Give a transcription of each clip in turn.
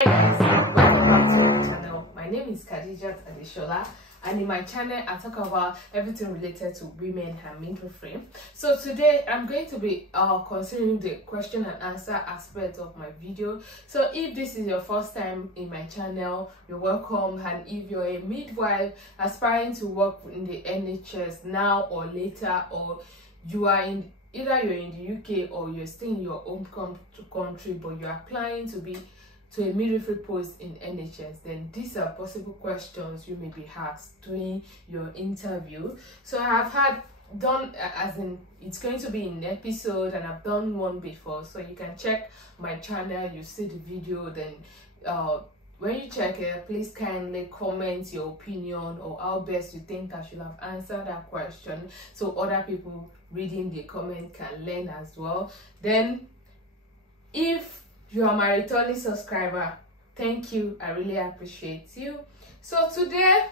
Hi guys, welcome back to my channel. My name is Khadijat Adeshola, and in my channel I talk about everything related to women and midwifery. So today I'm going to be considering the question and answer aspect of my video. So if this is your first time in my channel, you're welcome. And if you're a midwife aspiring to work in the NHS now or later, or you are in either you're in the UK or you're still in your own country but you're applying to a midwifery post in NHS, then these are possible questions you may be asked during your interview. So I have done as in it's going to be an episode, and I've done one before, so you can check my channel, you see the video, then when you check it, please kindly comment your opinion or how best you think I should have answered that question, so other people reading the comment can learn as well. Then if you are my returning subscriber, thank you, I really appreciate you. So today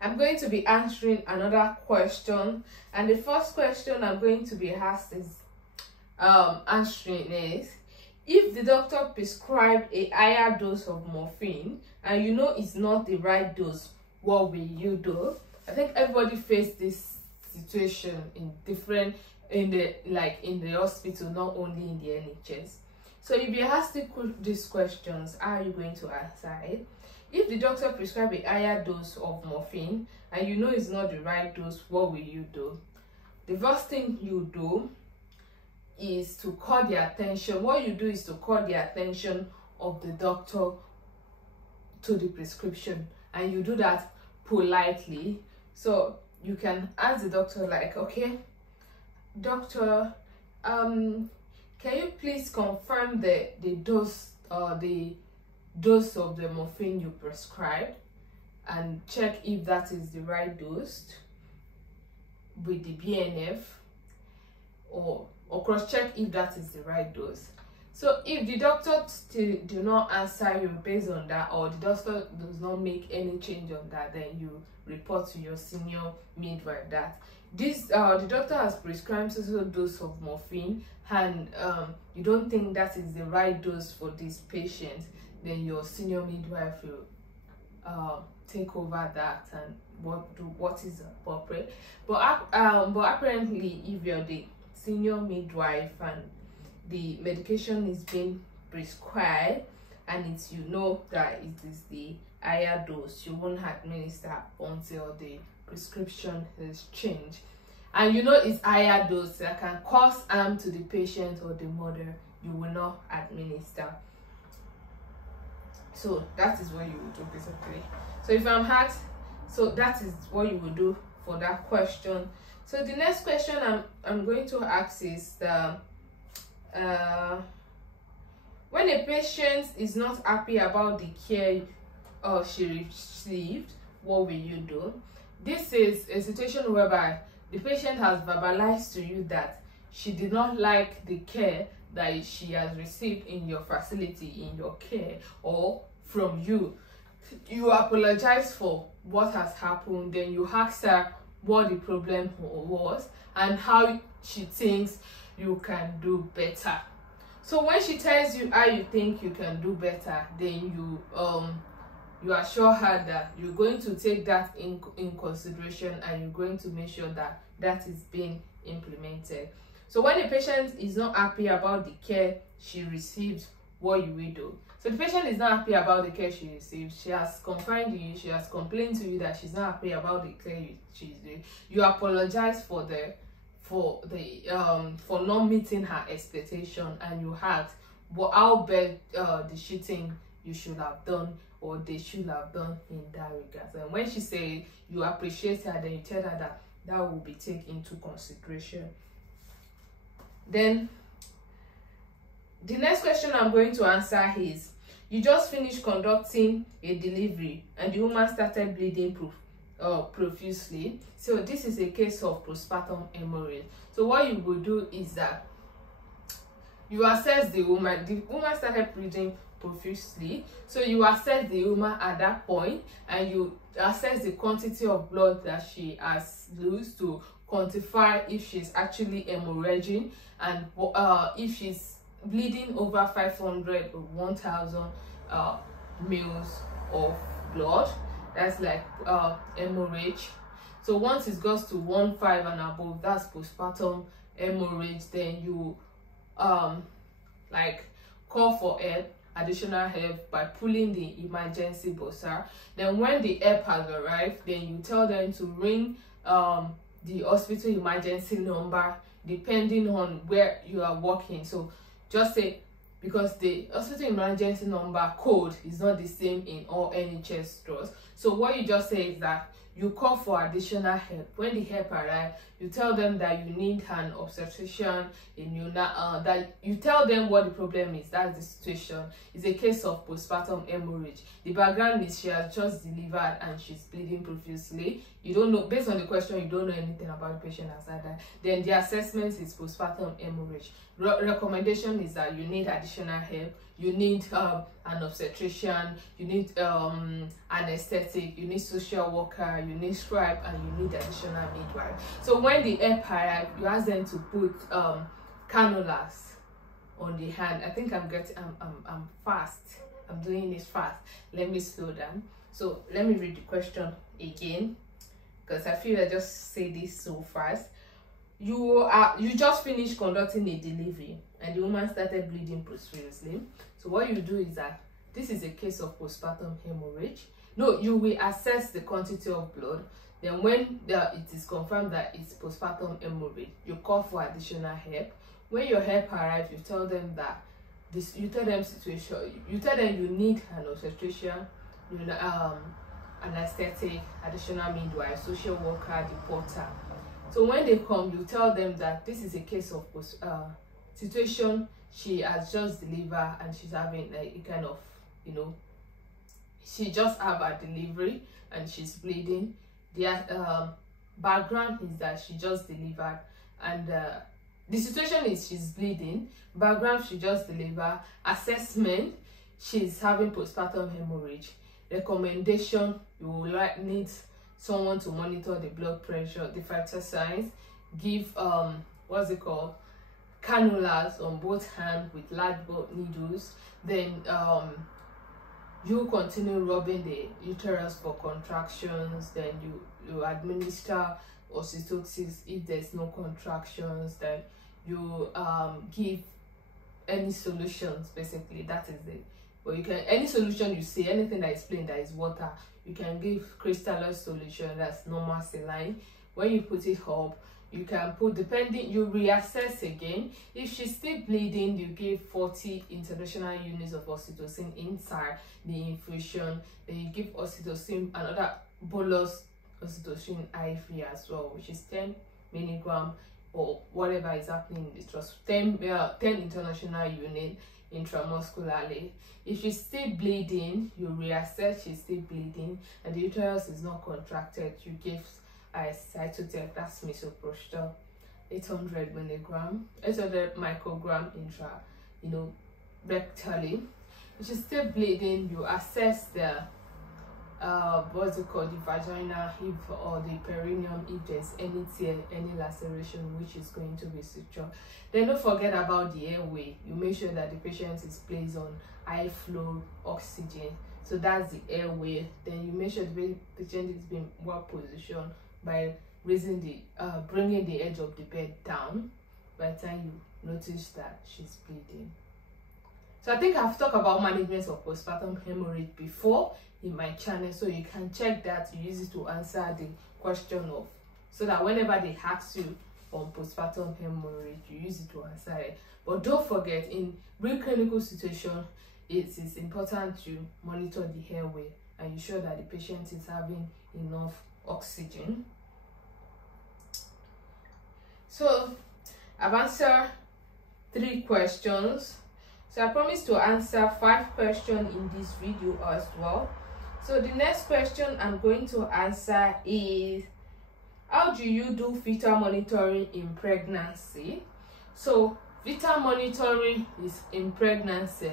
I'm going to be answering another question, and the first question I'm going to be asked is answering is, if the doctor prescribed a higher dose of morphine and you know it's not the right dose, what will you do? I think everybody faced this situation in the hospital, not only in the NHS. So if you ask these questions, how are you going to answer it? If the doctor prescribed a higher dose of morphine and you know it's not the right dose, what will you do? The first thing you do is to call the attention. What you do is to call the attention of the doctor to the prescription, and you do that politely. So you can ask the doctor, like, okay, doctor, can you please confirm the dose of the morphine you prescribed, and check if that is the right dose with the BNF, or cross-check if that is the right dose. So if the doctor still do not answer you based on that, or the doctor does not make any change on that, then you report to your senior midwife that the doctor has prescribed such dose of morphine, and you don't think that is the right dose for this patient. Then your senior midwife will take over that and what is appropriate. But apparently, if you're the senior midwife and the medication is being prescribed and it's, you know that it is the higher dose, you won't administer until the prescription is changed, and you know it's higher dose that can cause harm to the patient or the mother, you will not administer. So that is what you will do basically. So if I'm asked, so that is what you will do for that question. So the next question I'm going to ask is when a patient is not happy about the care she received, what will you do? This is a situation whereby the patient has verbalized to you that she did not like the care that she has received in your facility, in your care, or from you. You apologize for what has happened, then you ask her what the problem was and how she thinks you can do better. So when she tells you how you think you can do better, then you assure her that you're going to take that in consideration, and you're going to make sure that that is being implemented. So when the patient is not happy about the care she received, what you will do? So the patient is not happy about the care she received. She has confided you, she has complained to you that she's not happy about the care she's doing. You apologize for not meeting her expectation, and you ask, well, how bad did she think you should have done, or they should have done in that regard? And when she says you appreciate her, then you tell her that will be taken into consideration. Then the next question I'm going to answer is, you just finished conducting a delivery and the woman started bleeding profusely. So this is a case of postpartum hemorrhage. So what you will do is that you assess the woman. The woman started bleeding profusely, so you assess the woman at that point, and you assess the quantity of blood that she has lost to quantify if she's actually hemorrhaging, and if she's bleeding over 500 or 1000 mils of blood, that's like hemorrhage. So once it goes to 1.5 and above, that's postpartum hemorrhage. Then you like call for help, additional help, by pulling the emergency buzzer. Then when the help has arrived, then you tell them to ring the hospital emergency number depending on where you are working. So just say, because the hospital emergency number code is not the same in all NHS stores, so what you just say is that you call for additional help. When the help arrives, you tell them that you need an obstetrician that you tell them what the problem is. That's the situation. It's a case of postpartum hemorrhage. The background is she has just delivered and she's bleeding profusely. You don't know, based on the question, you don't know anything about the patient aside that. Then the assessment is postpartum hemorrhage. Recommendation is that you need additional help. You need an obstetrician, you need anesthetic, you need social worker, you need scribe, and you need additional midwife. So when the help arrives, you ask them to put cannulas on the hand. I think I'm fast. I'm doing this fast. Let me slow down. So let me read the question again, because I feel I just say this so fast. You just finished conducting a delivery and the woman started bleeding profusely. So what you do is that this is a case of postpartum hemorrhage. No, you will assess the quantity of blood. Then when it is confirmed that it's postpartum hemorrhage, you call for additional help. When your help arrives, you tell them that you tell them you need an obstetrician, anesthetic, additional midwife, social worker, the porter. So when they come, you tell them that this is a case of situation. She has just delivered and she's having like a kind of, she just had a delivery and she's bleeding. The background is that she just delivered, and the situation is she's bleeding. Background, she just delivered. Assessment, she's having postpartum hemorrhage. Recommendation, you will need someone to monitor the blood pressure, the vital signs, give cannulas on both hands with large needles. Then you continue rubbing the uterus for contractions. Then you administer oxytocin if there's no contractions. Then you give any solutions. Basically, that is it. But you can, any solution you see, anything that is plain, that is water, you can give crystalline solution, that's normal saline. When you put it up, you can put, depending, you reassess again. If she's still bleeding, you give 40 international units of oxytocin inside the infusion. Then you give oxytocin, another bolus oxytocin IV as well, which is 10 milligram or whatever is happening in the trust. 10 international unit intramuscularly. If she's still bleeding, you reassess she's still bleeding and the uterus is not contracted, you give cytotec, that's misoprostol, 800 microgram intra, rectally. If she's still bleeding, you assess the the vagina or the perineum, if there's any tear, any laceration, which is going to be suture. Then don't forget about the airway. You make sure that the patient is placed on high flow oxygen, so that's the airway. Then you make sure the patient is being well positioned by raising bringing the edge of the bed down by the time you notice that she's bleeding. So I think I've talked about management of postpartum hemorrhage before in my channel, so you can check that. You use it to answer the question of, so that whenever they ask you on postpartum hemorrhage, you use it to answer it. But don't forget, in real clinical situation, it is important to monitor the airway and ensure that the patient is having enough oxygen. So I've answered 3 questions. So I promised to answer 5 questions in this video as well. So the next question I'm going to answer is, how do you do fetal monitoring in pregnancy? So fetal monitoring is in pregnancy.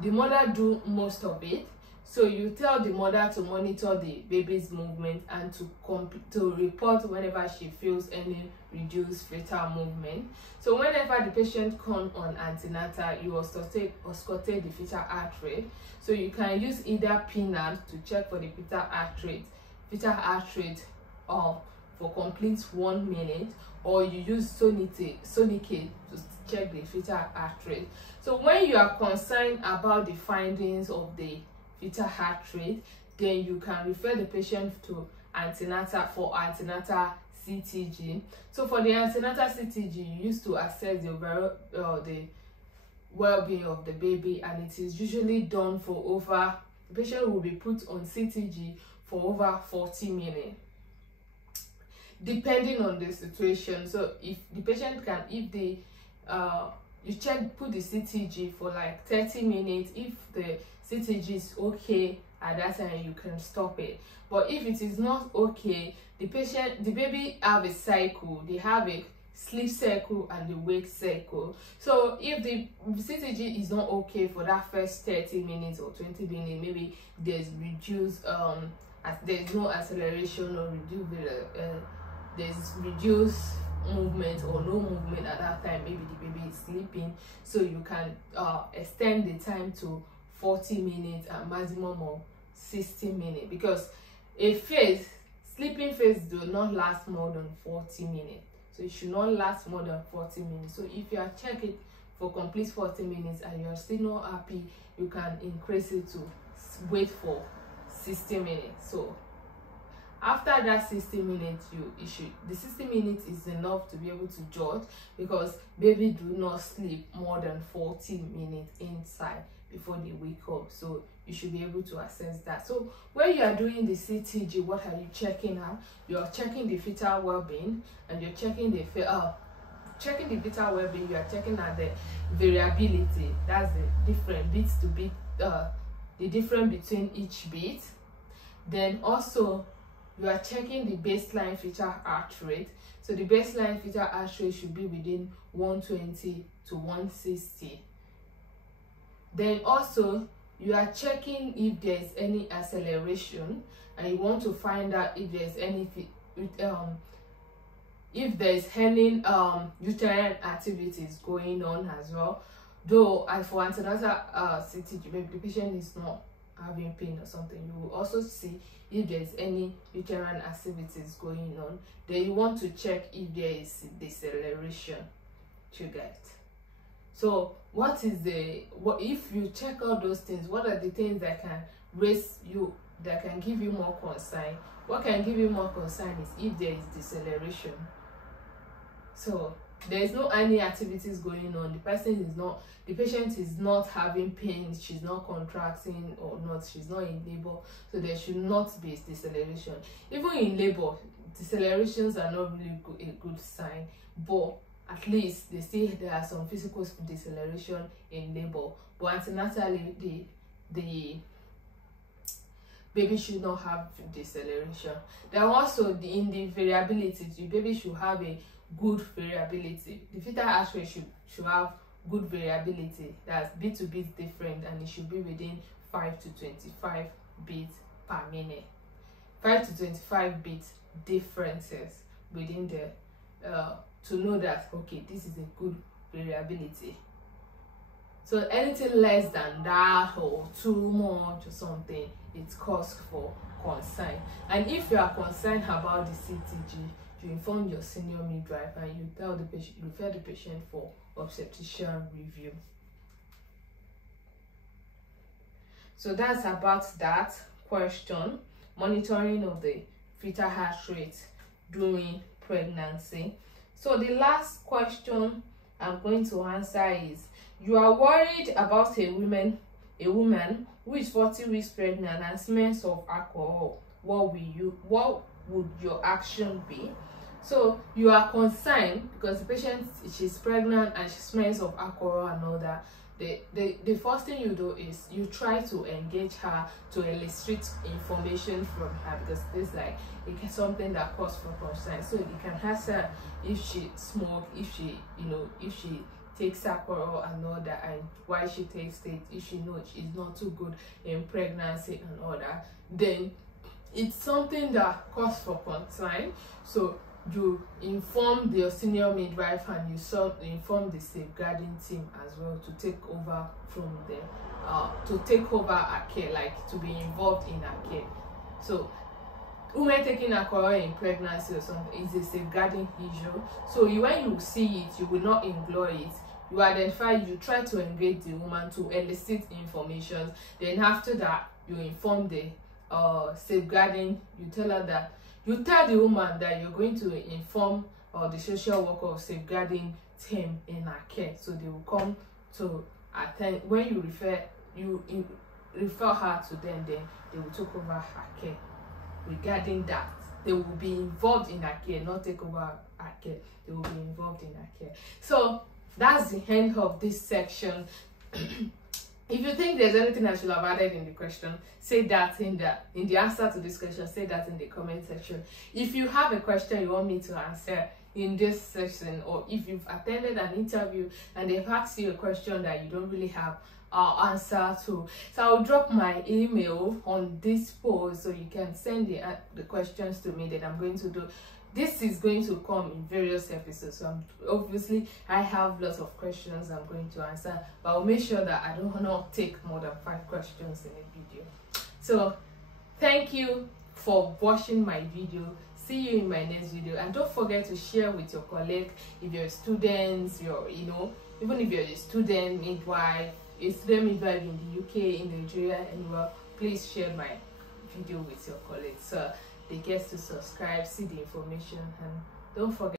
The mother do most of it. So you tell the mother to monitor the baby's movement and to report whenever she feels any reduced fetal movement. So whenever the patient comes on antenatal, you auscultate the fetal heart rate. So you can use either PNAD to check for the fetal heart rate for complete 1 minute, or you use sonicate to check the fetal heart rate. So when you are concerned about the findings of the fetal heart rate, then you can refer the patient to antenatal for antenatal CTG. So for the antenatal CTG, you use to assess the overall the well-being of the baby, and it is usually done for over, the patient will be put on CTG for over 40 minutes, depending on the situation. So if the patient can, if the you put the CTG for like 30 minutes, if the CTG is okay at that time, you can stop it. But if it is not okay, the baby have a cycle. They have a sleep cycle and the wake cycle. So if the CTG is not okay for that first 30 minutes or 20 minutes, maybe there's no acceleration or there's reduced movement or no movement at that time, maybe the baby is sleeping, so you can extend the time to 40 minutes and maximum of 60 minutes, because sleeping phase do not last more than 40 minutes. So it should not last more than 40 minutes. So if you are checking for complete 40 minutes and you are still not happy, you can increase it to wait for 60 minutes. So after that 60 minutes, the 60 minutes is enough to be able to judge, because baby do not sleep more than 40 minutes inside before they wake up. So you should be able to assess that. So when you are doing the CTG, what are you checking at? You are checking the fetal well-being, and you're checking the fetal well-being. You are checking at the variability. That's the different beats to beat, the difference between each beat. Then also you are checking the baseline fetal heart rate. So the baseline fetal heart rate should be within 120 to 160. Then also you are checking if there is any acceleration, and you want to find out if there is any uterine activities going on as well. Though as for antenatal CTG, maybe the patient is not having pain or something, you will also see if there's any uterine activities going on. Then you want to check if there is deceleration to get. So if you check all those things, what are the things that can give you more concern? What can give you more concern is if there is deceleration. So there is no any activities going on, the patient is not having pain, she's not contracting or not, she's not in labor, so there should not be deceleration. Even in labor, decelerations are not really a good sign, but at least there are some physical deceleration in labor. But antenatally, the baby should not have deceleration. Then also in the variability, the baby should have a good variability. The fetal heart rate should have good variability. That's beat to beat different, and it should be within 5 to 25 beats per minute. 5 to 25 beats differences within the to know that okay, this is a good variability. So anything less than that or too much or something, it's cause for concern. And if you are concerned about the CTG, you inform your senior midwife and you tell the patient, you refer the patient for obstetrician review. So that's about that question, monitoring of the fetal heart rate during pregnancy. So the last question I'm going to answer is, you are worried about a woman who is 40 weeks pregnant and smells of alcohol. What would your action be? So you are concerned because the patient, she's pregnant and she smells of alcohol and all that. The first thing you do is you try to engage her to elicit information from her, because this it's something that causes for concern. So you can ask her if she smoke, if she takes alcohol and all that, and why she takes it, if she knows she's not too good in pregnancy and all that, then it's something that calls for concern. So you inform your senior midwife, and you inform the safeguarding team as well to take over from them, to take over her care, like to be involved in her care. So women taking alcohol in pregnancy or something is a safeguarding issue. So when you see it, you will not ignore it. You identify, you try to engage the woman to elicit information. Then after that, you inform the safeguarding. You tell her that, you tell the woman that you're going to inform the social worker or safeguarding team in her care, so they will come to attend. When you refer her to them, then they will take over her care. Regarding that, they will be involved in her care, not take over her care. They will be involved in her care. So that's the end of this section. If you think there's anything I should have added in the question, say that in the answer to this question. Say that in the comment section. If you have a question you want me to answer in this section, or if you've attended an interview and they've asked you a question that you don't really have answer to, so I'll drop my email on this post, so you can send the questions to me that I'm going to do. This is going to come in various episodes, so obviously I have lots of questions I'm going to answer, but I'll make sure that I don't not take more than 5 questions in a video. So thank you for watching my video. See you in my next video, and don't forget to share with your colleague. If you're students, even if you're a student midwife, a student midwife in the UK, in Nigeria, anywhere, please share my video with your colleagues so they get to subscribe, see the information, and don't forget